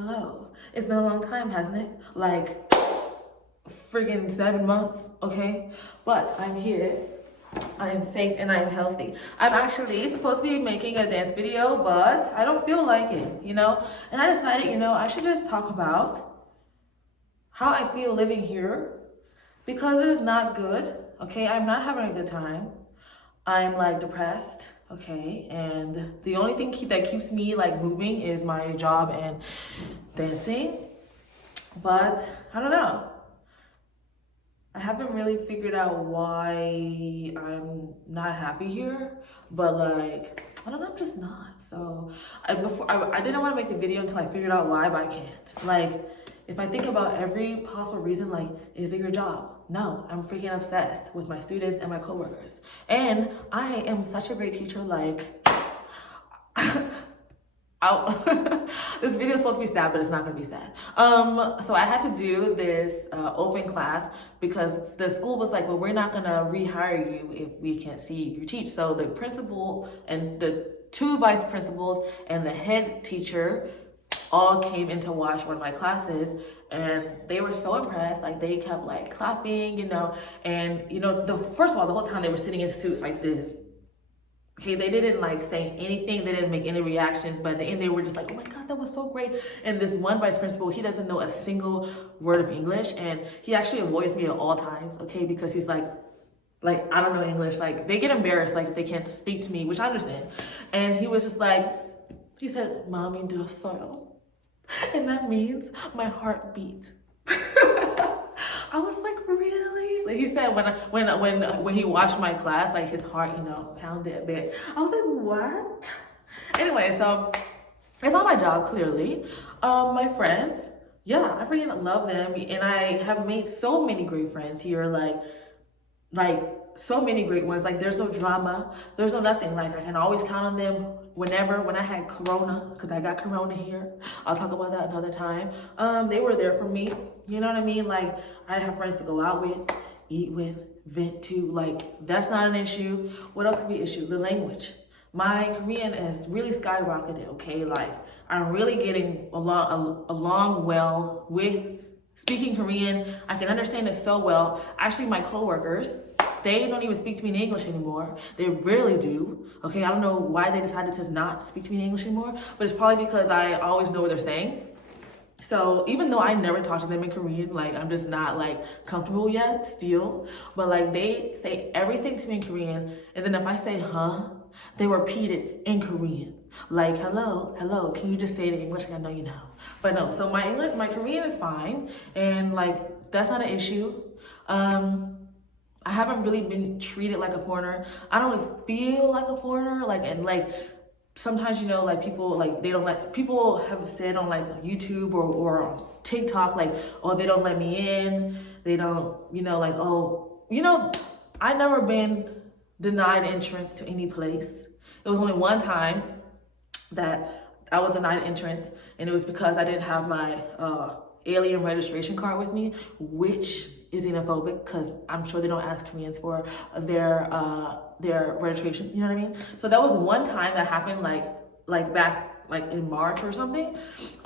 Hello. It's been a long time, hasn't it? Like friggin' 7 months, okay? But I'm here. I am safe and I am healthy. I'm actually supposed to be making a dance video, but I don't feel like it. And I decided, I should just talk about how I feel living here because it is not good, okay? I'm not having a good time. I'm like depressed, okay? And the only thing that keeps me like moving is my job and dancing. But I don't know. I haven't really figured out why I'm not happy here, but like I don't know, I'm just not. So I didn't want to make the video until I figured out why, but I can't. Like if I think about every possible reason, like is it your job? No, I'm freaking obsessed with my students and my coworkers, and I am such a great teacher. Like this video is supposed to be sad, but it's not gonna be sad. So I had to do this open class because the school was like, well, we're not gonna rehire you if we can't see you teach. So the principal and the two vice principals and the head teacher all came in to watch one of my classes, and they were so impressed. Like they kept like clapping, and the first of all, the whole time they were sitting in suits like this. Okay, they didn't like say anything, they didn't make any reactions, but at the end they were just like, oh my God, that was so great. And this one vice principal, he doesn't know a single word of English, and he actually avoids me at all times, okay, because he's like, I don't know English. Like they get embarrassed, like they can't speak to me, which I understand. And he was just like, he said, Mommy del Sol. And that means my heart beat. I was like, really? Like he said, when he watched my class, like his heart, pounded a bit. I was like, what? Anyway, so it's not my job, clearly. My friends, yeah, I freaking love them, and I have made so many great friends here. Like so many great ones. Like there's no drama, there's no nothing. Like I can always count on them when I had corona, because I got corona here. I'll talk about that another time. They were there for me, you know what I mean? Like I have friends to go out with, eat with, vent to. Like that's not an issue. What else could be an issue? The language. My Korean has really skyrocketed, okay? Like I'm really getting along well with speaking Korean. I can understand it so well. Actually, my coworkers, they don't even speak to me in English anymore. They rarely do. Okay, I don't know why they decided to not speak to me in English anymore, but it's probably because I always know what they're saying. So even though I never talk to them in Korean, like I'm just not like comfortable yet still, but like they say everything to me in Korean, and then if I say huh, they repeat it in Korean. Like hello, can you just say it in English? Like, I know you know. But no, so my Korean is fine, and like that's not an issue. I haven't really been treated like a foreigner. I don't really feel like a foreigner. And sometimes, like people, like they don't let, people have said on like YouTube or on TikTok, like, oh, they don't let me in. They don't, like, oh, I never been denied entrance to any place. It was only one time that I was denied entrance, and it was because I didn't have my alien registration card with me, which is xenophobic because I'm sure they don't ask Koreans for their registration. You know what I mean? So that was one time that happened, like back like in March or something.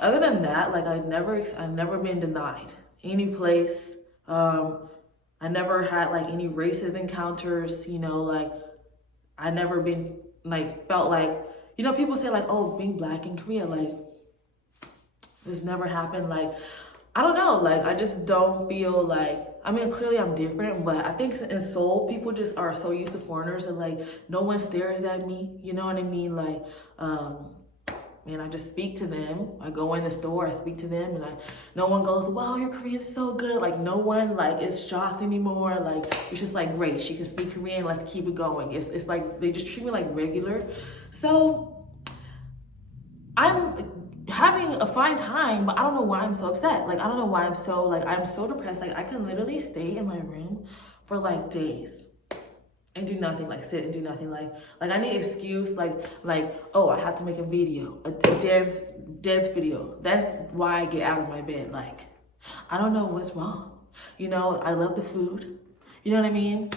Other than that, like I never been denied any place. I never had like any racist encounters. Like I never been like felt like people say like, oh, being black in Korea, like this never happened. Like I don't know, like I just don't feel like, I mean, clearly I'm different, but I think in Seoul, people just are so used to foreigners, and like no one stares at me, you know what I mean? Like, and I just speak to them. I go in the store, I speak to them, and no one goes, wow, your Korean's so good. Like no one like is shocked anymore. Like it's just like, great, she can speak Korean, let's keep it going. It's like they just treat me like regular. So I'm having a fine time, but I don't know why I'm so upset. Like I don't know why I'm so depressed. Like I can literally stay in my room for like days and do nothing, like sit and do nothing. Like I need an excuse, like oh, I have to make a video, a dance video. That's why I get out of my bed. Like I don't know what's wrong. I love the food. You know what I mean?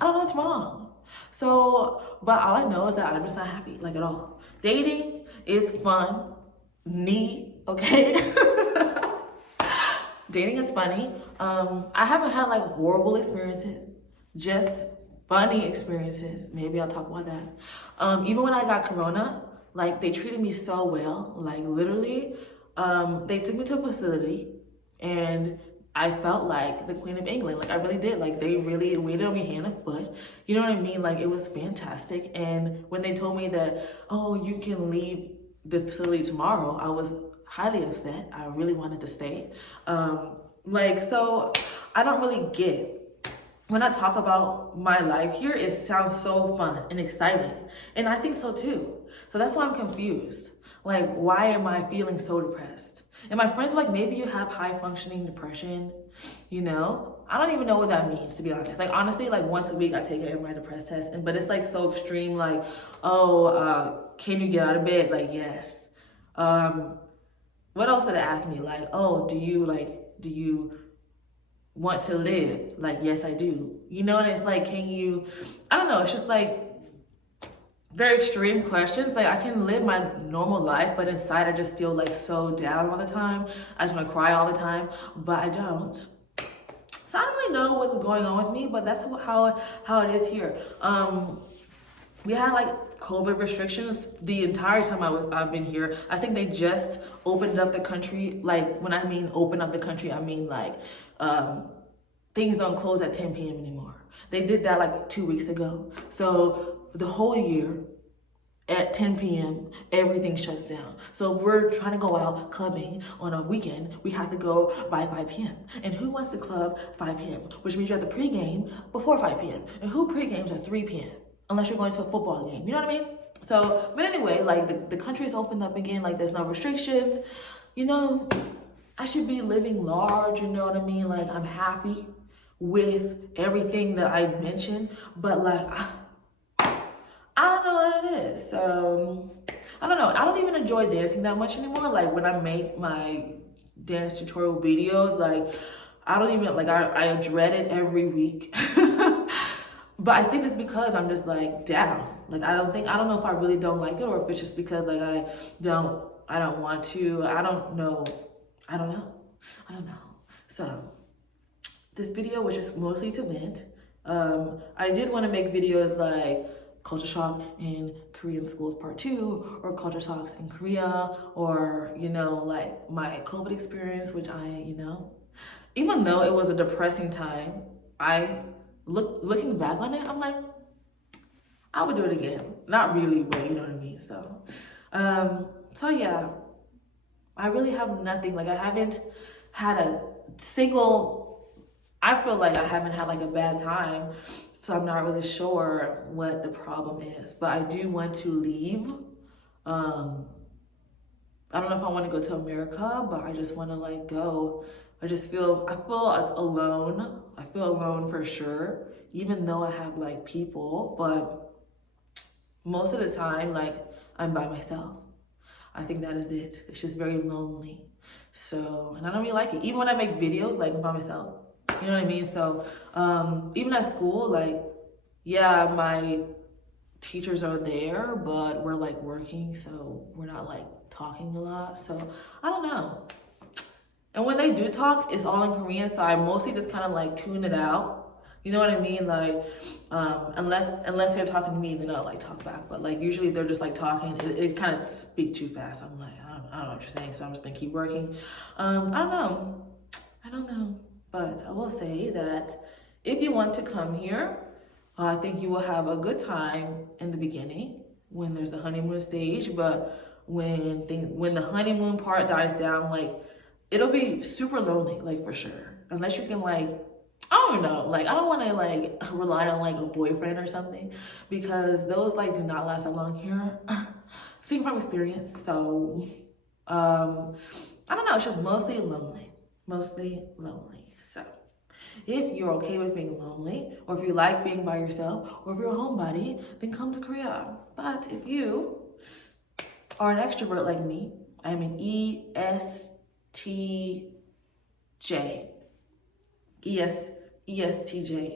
I don't know what's wrong. So, but all I know is that I'm just not happy, like at all. Dating is fun. knee, okay? Dating is funny. I haven't had like horrible experiences, just funny experiences. Maybe I'll talk about that. Even when I got corona, like they treated me so well. Like literally, they took me to a facility and I felt like the Queen of England. Like I really did. Like they really waited on me hand and foot. You know what I mean? Like it was fantastic. And when they told me that, oh, you can leave the facility tomorrow, I was highly upset. I really wanted to stay. So I don't really get, when I talk about my life here, it sounds so fun and exciting. And I think so too. So that's why I'm confused. Like, why am I feeling so depressed? And my friends are like, maybe you have high functioning depression, you know? I don't even know what that means, to be honest. Like, honestly, like once a week I take an my depressed test, but it's like so extreme, like, oh, can you get out of bed? Like, yes. What else did it ask me? Like, oh, do you want to live? Like, yes, I do. You know, and it's like, I don't know, it's just like very extreme questions. Like, I can live my normal life, but inside I just feel like so down all the time. I just want to cry all the time, but I don't. So I don't really know what's going on with me, but that's how it is here. We had like COVID restrictions the entire time I've been here. I think they just opened up the country. Like when I mean open up the country, I mean like things don't close at 10 p.m. anymore. They did that like 2 weeks ago. So the whole year at 10 p.m. everything shuts down. So if we're trying to go out clubbing on a weekend, we have to go by 5 p.m. And who wants to club 5 p.m.? Which means you have to pregame before 5 p.m. And who pregames at 3 p.m.? Unless you're going to a football game, you know what I mean? So, but anyway, like the country's opened up again, like there's no restrictions. You know, I should be living large, you know what I mean? Like I'm happy with everything that I mentioned, but like, I don't know what it is. So, I don't know. I don't even enjoy dancing that much anymore. Like when I make my dance tutorial videos, like I don't even, like I dread it every week. But I think it's because I'm just like down. Like I don't know if I really don't like it or if it's just because like I don't want to. I don't know. I don't know. I don't know. So this video was just mostly to vent. I did want to make videos like culture shock in Korean schools part 2 or culture shocks in Korea or, you know, like my COVID experience, which even though it was a depressing time, looking back on it, I'm like, I would do it again. Not really, but you know what I mean? So yeah, I really have nothing. Like I haven't had I feel like I haven't had like a bad time. So I'm not really sure what the problem is, but I do want to leave. I don't know if I want to go to America, but I just want to like go. I feel like alone. I feel alone for sure, even though I have like people, but most of the time, like I'm by myself. I think that is it. It's just very lonely. So, and I don't really like it. Even when I make videos, like I'm by myself. You know what I mean? So, even at school, like, yeah, my teachers are there, but we're like working, so we're not like talking a lot. So I don't know. And when they do talk, it's all in Korean, so I mostly just kind of like tune it out. You know what I mean? Like, unless they're talking to me, then I'll like talk back. But like usually they're just like talking. It kind of speak too fast. I'm like, I don't know what you're saying, so I'm just gonna keep working. I don't know. But I will say that if you want to come here, I think you will have a good time in the beginning when there's a honeymoon stage, but when the honeymoon part dies down, like it'll be super lonely, like for sure. Unless you can like, I don't know, like I don't want to like rely on like a boyfriend or something because those like do not last that long here. Speaking from experience, so I don't know, it's just mostly lonely. So if you're okay with being lonely, or if you like being by yourself, or if you're a homebody, then come to Korea. But if you are an extrovert like me, I'm an ESTJ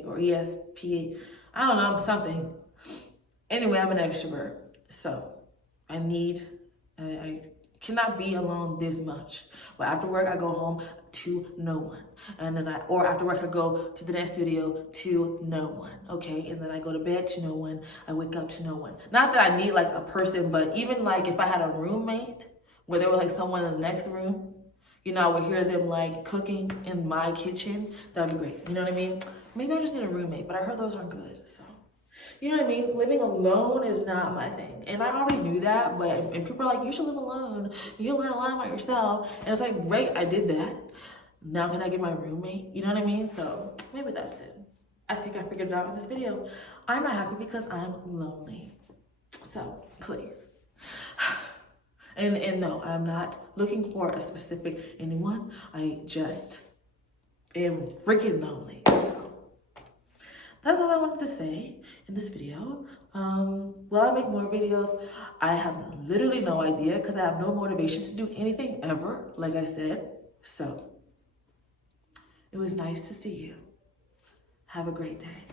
or ESP. I don't know, I'm something. Anyway, I'm an extrovert, so I Cannot be alone this much. But after work, I go home to no one. And then or after work, I go to the dance studio to no one, okay? And then I go to bed to no one. I wake up to no one. Not that I need like a person, but even like if I had a roommate where there was like someone in the next room, you know, I would hear them like cooking in my kitchen. That'd be great. You know what I mean? Maybe I just need a roommate, but I heard those aren't good, so. You know what I mean? Living alone is not my thing. And I already knew that, but and people are like, you should live alone. You'll learn a lot about yourself. And it's like, great, I did that. Now can I get my roommate? You know what I mean? So maybe that's it. I think I figured it out in this video. I'm not happy because I'm lonely. So please. And no, I'm not looking for a specific anyone. I just am freaking lonely. So that's all I wanted to say in this video. Will I make more videos? I have literally no idea because I have no motivation to do anything ever, like I said. So it was nice to see you. Have a great day.